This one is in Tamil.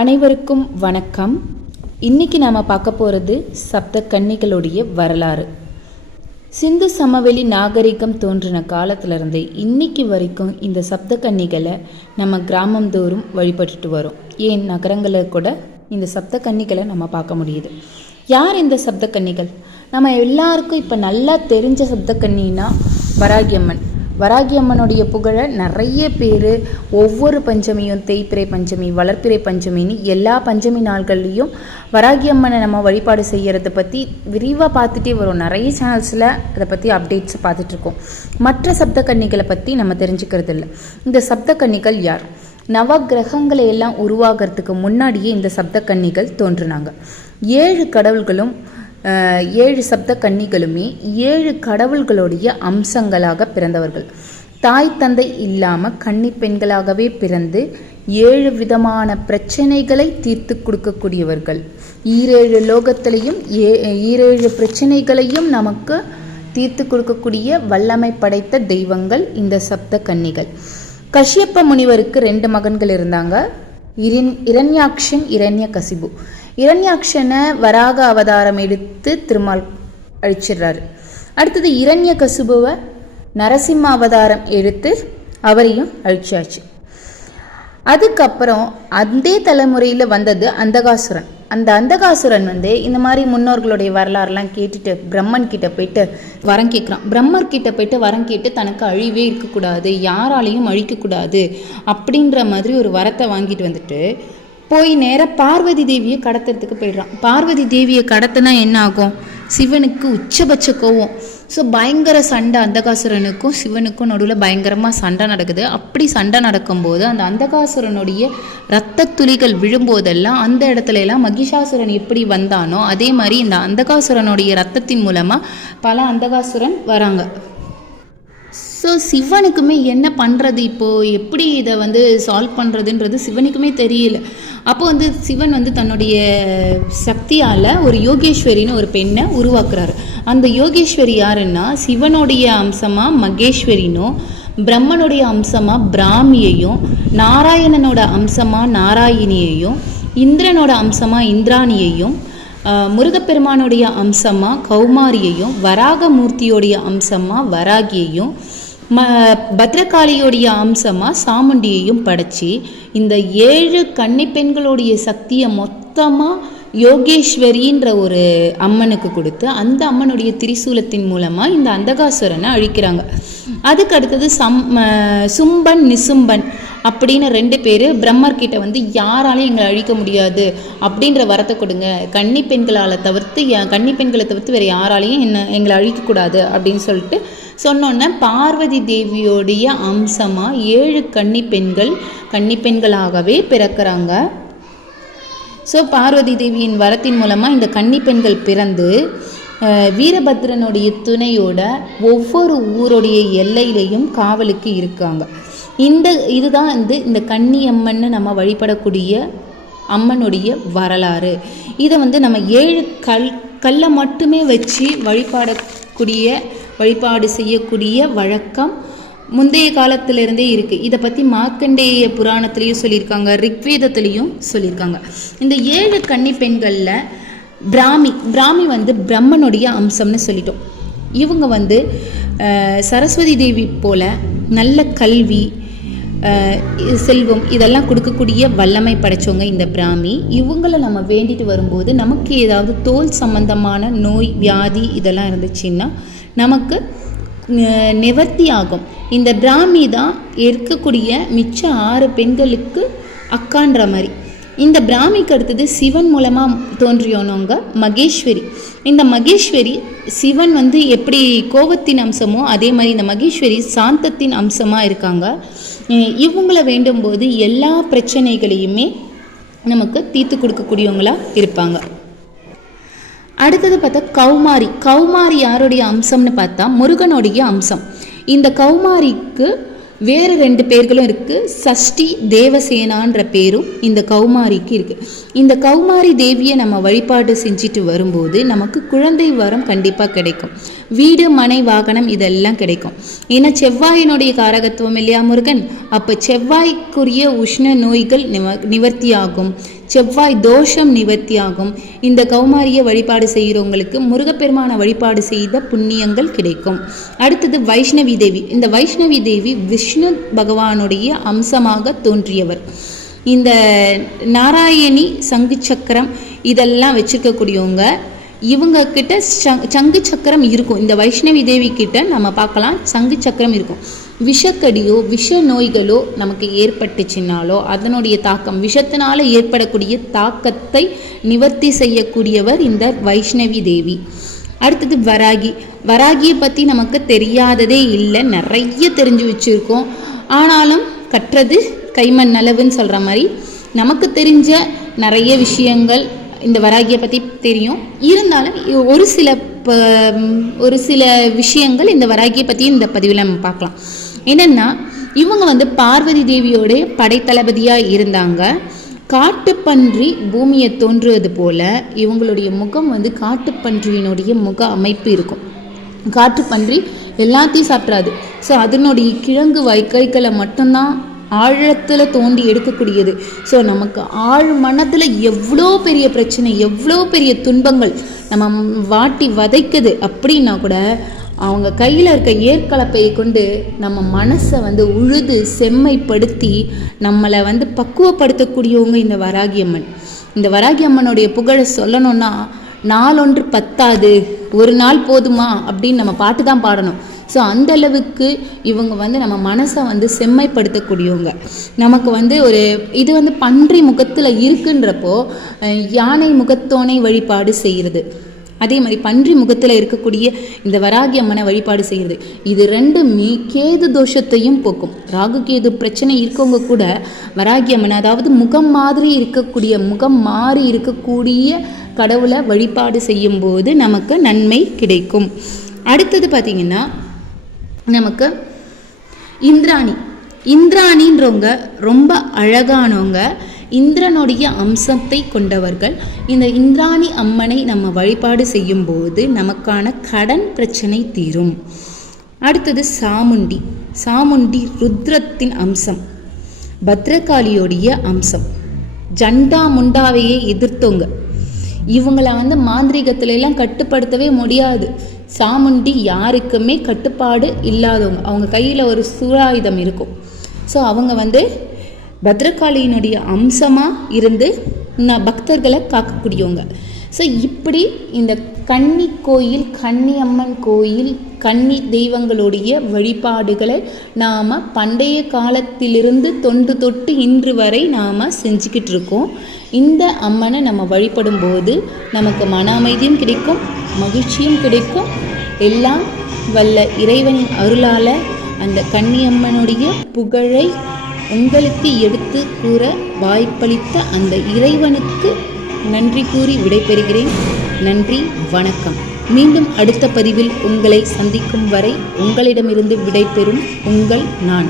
அனைவருக்கும் வணக்கம். இன்னைக்கு நாம பார்க்க போகிறது சப்த கன்னிகளுடைய வரலாறு. சிந்து சமவெளி நாகரிகம் தோன்றின காலத்திலிருந்து இன்னைக்கு வரைக்கும் இந்த சப்த கன்னிகளை நம்ம கிராமம் தோறும் வழிபட்டுட்டு வரோம். ஏன் நகரங்களில் கூட இந்த சப்த கன்னிகளை நம்ம பார்க்க முடியுது. யார் இந்த சப்த கன்னிகள்? நம்ம எல்லாருக்கும் இப்போ நல்லா தெரிஞ்ச சப்த கன்னின்னா வராகியம்மன். வராகியம்மனுடைய புகழை நிறைய பேர் ஒவ்வொரு பஞ்சமியும், தேய்பிறை பஞ்சமி, வளர்ப்பிறை பஞ்சமின்னு எல்லா பஞ்சமி நாள்கள்லையும் வராகியம்மனை நம்ம வழிபாடு செய்கிறத பற்றி விரிவாக பார்த்துட்டே வரும். நிறைய சேனல்ஸில் அதை பற்றி அப்டேட்ஸ் பார்த்துட்ருக்கோம். மற்ற சப்த கன்னிகளை பற்றி நம்ம தெரிஞ்சுக்கிறது இல்லை. இந்த சப்த கன்னிகள் யார்? நவ கிரகங்களை எல்லாம் உருவாகிறதுக்கு முன்னாடியே இந்த சப்த கன்னிகள் தோன்றினாங்க. 7 கடவுள்களும் 7 சப்த கன்னிகளுமே 7 கடவுள்களுடைய அம்சங்களாக பிறந்தவர்கள். தாய் தந்தை இல்லாமல் கன்னி பெண்களாகவே பிறந்து 7 விதமான பிரச்சனைகளை தீர்த்து கொடுக்கக்கூடியவர்கள். 7 லோகத்திலையும் 7 பிரச்சனைகளையும் நமக்கு தீர்த்து கொடுக்கக்கூடிய வல்லமை படைத்த தெய்வங்கள் இந்த சப்த கன்னிகள். கஷ்யப்ப முனிவருக்கு 2 மகன்கள் இருந்தாங்க. இரண்யாக்ஷன், இரண்யகசிபு. இரண்யாக்ஷனை வராக அவதாரம் எடுத்து திருமால் அழிச்சிடுறாரு. அடுத்தது இரண்யகசிபுவை நரசிம்ம அவதாரம் எடுத்து அவரையும் அழிச்சாச்சு. அதுக்கப்புறம் அதே தலைமுறையில் வந்தது அந்தகாசுரன். அந்த அந்தகாசுரன் இந்த மாதிரி முன்னோர்களுடைய வரலாறுலாம் கேட்டுட்டு பிரம்மன் கிட்ட போயிட்டு வரம் கேட்குறான். பிரம்மர் கிட்ட போயிட்டு வரம் கேட்டு தனக்கு அழிவே இருக்கக்கூடாது, யாராலையும் அழிக்கக்கூடாது அப்படின்ற மாதிரி ஒரு வரத்தை வாங்கிட்டு வந்துட்டு போய் நேராக பார்வதி தேவியை கடத்துறதுக்கு போயிடுறான். பார்வதி தேவியை கடத்தினா என்ன ஆகும்? சிவனுக்கு உச்சபட்ச கோவம். ஸோ பயங்கர சண்டை, அந்தகாசுரனுக்கும் சிவனுக்கும் நடுவில் பயங்கரமாக சண்டை நடக்குது. அப்படி சண்டை நடக்கும்போது அந்த அந்தகாசுரனுடைய இரத்த துளிகள் விழும்போதெல்லாம் அந்த இடத்துல எல்லாம் மகிஷாசுரன் எப்படி வந்தானோ அதே மாதிரி இந்த அந்தகாசுரனுடைய இரத்தத்தின் மூலமாக பல அந்தகாசுரன் வராங்க. ஸோ சிவனுக்குமே என்ன பண்ணுறது, இப்போது எப்படி இதை சால்வ் பண்ணுறதுன்றது சிவனுக்குமே தெரியல. அப்போ சிவன் தன்னுடைய சக்தியால் ஒரு யோகேஸ்வரின்னு ஒரு பெண்ணை உருவாக்குறாரு. அந்த யோகேஸ்வரி யாருன்னா சிவனுடைய அம்சமாக மகேஸ்வரினும், பிரம்மனுடைய அம்சமாக பிராமியையும், நாராயணனோட அம்சமாக நாராயணியையும், இந்திரனோட அம்சமாக இந்திராணியையும், முருகப்பெருமானுடைய அம்சமாக கௌமாரியையும், வராகமூர்த்தியோடைய அம்சமாக வராகியையும், பத்ரகாளியோடைய அம்சமாக சாமுண்டியையும் படைச்சி இந்த 7 கன்னி பெண்களுடைய சக்தியை மொத்தமாக யோகேஸ்வரின்ற ஒரு அம்மனுக்கு கொடுத்து அந்த அம்மனுடைய திரிசூலத்தின் மூலமாக இந்த அந்தகாசுரனை அழிக்கிறாங்க. அதுக்கு அடுத்தது சும்பன் நிசும்பன் அப்படின்னு 2 பேர் பிரம்மர்கிட்ட யாராலையும் எங்களை அழிக்க முடியாது அப்படின்ற வரத்தை கொடுங்க, கன்னி பெண்களை தவிர்த்து வேறு யாராலையும் எங்களை அழிக்கக்கூடாது அப்படின்னு சொல்லிட்டு சொன்னோன்னே பார்வதி தேவியோடைய அம்சமாக 7 கன்னி பெண்களாகவே பிறக்கிறாங்க. ஸோ பார்வதி தேவியின் வரத்தின் மூலமாக இந்த கன்னி பெண்கள் பிறந்து வீரபத்ரனுடைய துணையோட ஒவ்வொரு ஊருடைய எல்லையிலையும் காவலுக்கு இருக்காங்க. இதுதான் இந்த கன்னி அம்மன்னு நம்ம வழிபடக்கூடிய அம்மனுடைய வரலாறு. இதை நம்ம 7 கல்லை மட்டுமே வச்சு வழிபாடு செய்யக்கூடிய வழக்கம் முந்தைய காலத்திலிருந்தே இருக்குது. இதை பற்றி மார்க்கண்டேய புராணத்துலேயும் சொல்லியிருக்காங்க, ரிக்வேதத்துலேயும் சொல்லியிருக்காங்க. இந்த 7 கன்னி பெண்களில் பிராமி பிரம்மனுடைய அம்சம்னு சொல்லிட்டோம். இவங்க சரஸ்வதி தேவி போல நல்ல கல்வி, செல்வம் இதெல்லாம் கொடுக்கக்கூடிய வல்லமை படைச்சவங்க இந்த பிராமி. இவங்களை நம்ம வேண்டிட்டு வரும்போது நமக்கு ஏதாவது தோல் சம்பந்தமான நோய் வியாதி இதெல்லாம் இருந்துச்சுன்னா நமக்கு நிவர்த்தி ஆகும். இந்த பிராமி தான் இருக்கக்கூடிய மிச்ச 6 பெண்களுக்கு அக்கான்ற மாதிரி. இந்த பிராமிக்கு அடுத்தது சிவன் மூலமாக தோன்றியோனவங்க மகேஸ்வரி. இந்த மகேஸ்வரி சிவன் எப்படி கோபத்தின் அம்சமோ அதே மாதிரி இந்த மகேஸ்வரி சாந்தத்தின் அம்சமாக இருக்காங்க. இவங்களை வேண்டும்போது எல்லா பிரச்சனைகளையுமே நமக்கு தீர்த்து கொடுக்கக்கூடியவங்களாக இருப்பாங்க. அடுத்தது பார்த்தா கௌமாரி யாருடைய அம்சம்னு பார்த்தா முருகனுடைய அம்சம். இந்த கௌமாரிக்கு வேறு 2 பேர்களும் இருக்குது. சஷ்டி தேவசேனான்ற பேரும் இந்த கௌமாரிக்கு இருக்குது. இந்த கௌமாரி தேவியை நம்ம வழிபாடு செஞ்சுட்டு வரும்போது நமக்கு குழந்தை வரம் கண்டிப்பாக கிடைக்கும். வீடு மனை வாகனம் இதெல்லாம் கிடைக்கும். ஏன்னா செவ்வாயினுடைய காரகத்துவம் இல்லையா முருகன். அப்போ செவ்வாய்க்குரிய உஷ்ண நோய்கள் நிவர்த்தி ஆகும், செவ்வாய் தோஷம் நிவர்த்தி ஆகும். இந்த கௌமாரிய வழிபாடு செய்கிறவங்களுக்கு முருகப்பெருமான வழிபாடு செய்த புண்ணியங்கள் கிடைக்கும். அடுத்தது வைஷ்ணவி தேவி. இந்த வைஷ்ணவி தேவி விஷ்ணு பகவானுடைய அம்சமாக தோன்றியவர். இந்த நாராயணி சங்கு சக்கரம் இதெல்லாம் வச்சிருக்கக்கூடியவங்க. இவங்க கிட்ட சங்கு சக்கரம் இருக்கும். இந்த வைஷ்ணவி தேவி கிட்ட நம்ம பார்க்கலாம் சங்கு சக்கரம் இருக்கும். விஷக்கடியோ விஷ நோய்களோ நமக்கு ஏற்பட்டுச்சுனாலோ அதனுடைய தாக்கம், விஷத்தினால ஏற்படக்கூடிய தாக்கத்தை நிவர்த்தி செய்யக்கூடியவர் இந்த வைஷ்ணவி தேவி. அடுத்தது வராகி. வராகியை பற்றி நமக்கு தெரியாததே இல்லை, நிறைய தெரிஞ்சு வச்சுருக்கோம். ஆனாலும் கற்றது கைமண் நலவுன்னு சொல்கிற மாதிரி நமக்கு தெரிஞ்ச நிறைய விஷயங்கள் இந்த வராகியை பற்றி தெரியும். இருந்தாலும் ஒரு சில விஷயங்கள் இந்த வராகியை பற்றி இந்த பதிவில் நம்ம பார்க்கலாம். என்னென்னா, இவங்க பார்வதி தேவியோடைய படைத்தளபதியாக இருந்தாங்க. காட்டுப்பன்றி பூமியை தோன்றுவது போல இவங்களுடைய முகம் காட்டுப்பன்றியினுடைய முக அமைப்பு இருக்கும். காட்டுப்பன்றி எல்லாத்தையும் சாப்பிட்றாது. ஸோ அதனுடைய கிழங்கு வைக்கறிகளை மட்டும்தான் ஆழத்தில் தோண்டி எடுக்கக்கூடியது. ஸோ நமக்கு ஆழ் மனத்தில் எவ்வளோ பெரிய பிரச்சனை, எவ்வளோ பெரிய துன்பங்கள் நம்ம வாட்டி வதைக்குது அப்படின்னா கூட அவங்க கையில் இருக்க ஏற்கலப்பையை கொண்டு நம்ம மனசை உழுது செம்மைப்படுத்தி நம்மளை பக்குவப்படுத்தக்கூடியவங்க இந்த வராகி அம்மன். இந்த வராகி அம்மனுடைய புகழை சொல்லணும்னா நாளொன்று பத்தாது, ஒரு நாள் போதுமா அப்படின்னு நம்ம பாட்டு தான் பாடணும். ஸோ அந்த அளவுக்கு இவங்க நம்ம மனசை செம்மைப்படுத்தக்கூடியவங்க. நமக்கு ஒரு இது பன்றி முகத்தில் இருக்குன்றப்போ யானை முகத்தோனை வழிபாடு செய்கிறது. அதே மாதிரி பன்றி முகத்தில் இருக்கக்கூடிய இந்த வராகி அம்மனை வழிபாடு செய்கிறது. இது ரெண்டுமே கேது தோஷத்தையும் போக்கும். ராகு கேது பிரச்சனை இருக்கவங்க கூட வராகி அம்மன், அதாவது முகம் மாதிரி இருக்கக்கூடிய, முகம் மாறி இருக்கக்கூடிய கடவுளை வழிபாடு செய்யும் போது நமக்கு நன்மை கிடைக்கும். அடுத்தது பார்த்திங்கன்னா நமக்கு இந்திராணின்றவங்க ரொம்ப அழகானவங்க, இந்திரனுடைய அம்சத்தை கொண்டவர்கள். இந்த இந்திராணி அம்மனை நம்ம வழிபாடு செய்யும் போது நமக்கான கடன் பிரச்சனை தீரும். அடுத்தது சாமுண்டி ருத்ரத்தின் அம்சம், பத்ரகாளியோடைய அம்சம், ஜண்டா முண்டாவையே எதிர்த்தவங்க. இவங்களை மாந்திரிகத்துல எல்லாம் கட்டுப்படுத்தவே முடியாது. சாமுண்டி யாருக்குமே கட்டுப்பாடு இல்லாதவங்க. அவங்க கையில் ஒரு சூராயுதம் இருக்கும். ஸோ அவங்க பத்ரகாளியினுடைய அம்சமாக இருந்து பக்தர்களை காக்கக்கூடியவங்க. ஸோ இப்படி இந்த கன்னி கோயில், கன்னி அம்மன் கோயில், கன்னி தெய்வங்களுடைய வழிபாடுகளை நாம் பண்டைய காலத்திலிருந்து தொன்று தொட்டு இன்று வரை நாம் செஞ்சுக்கிட்டு இருக்கோம். இந்த அம்மனை நம்ம வழிபடும் போது நமக்கு மன அமைதியும் கிடைக்கும், மகிழ்ச்சியும் கிடைக்கும். எல்லாம் வல்ல இறைவனின் அருளால் அந்த கன்னியம்மனுடைய புகழை உங்களுக்கு எடுத்து கூற வாய்ப்பளித்த அந்த இறைவனுக்கு நன்றி கூறி விடைபெறுகிறேன். நன்றி, வணக்கம். மீண்டும் அடுத்த பதிவில் உங்களை சந்திக்கும் வரை உங்களிடமிருந்து விடைபெறும் உங்கள் நான்.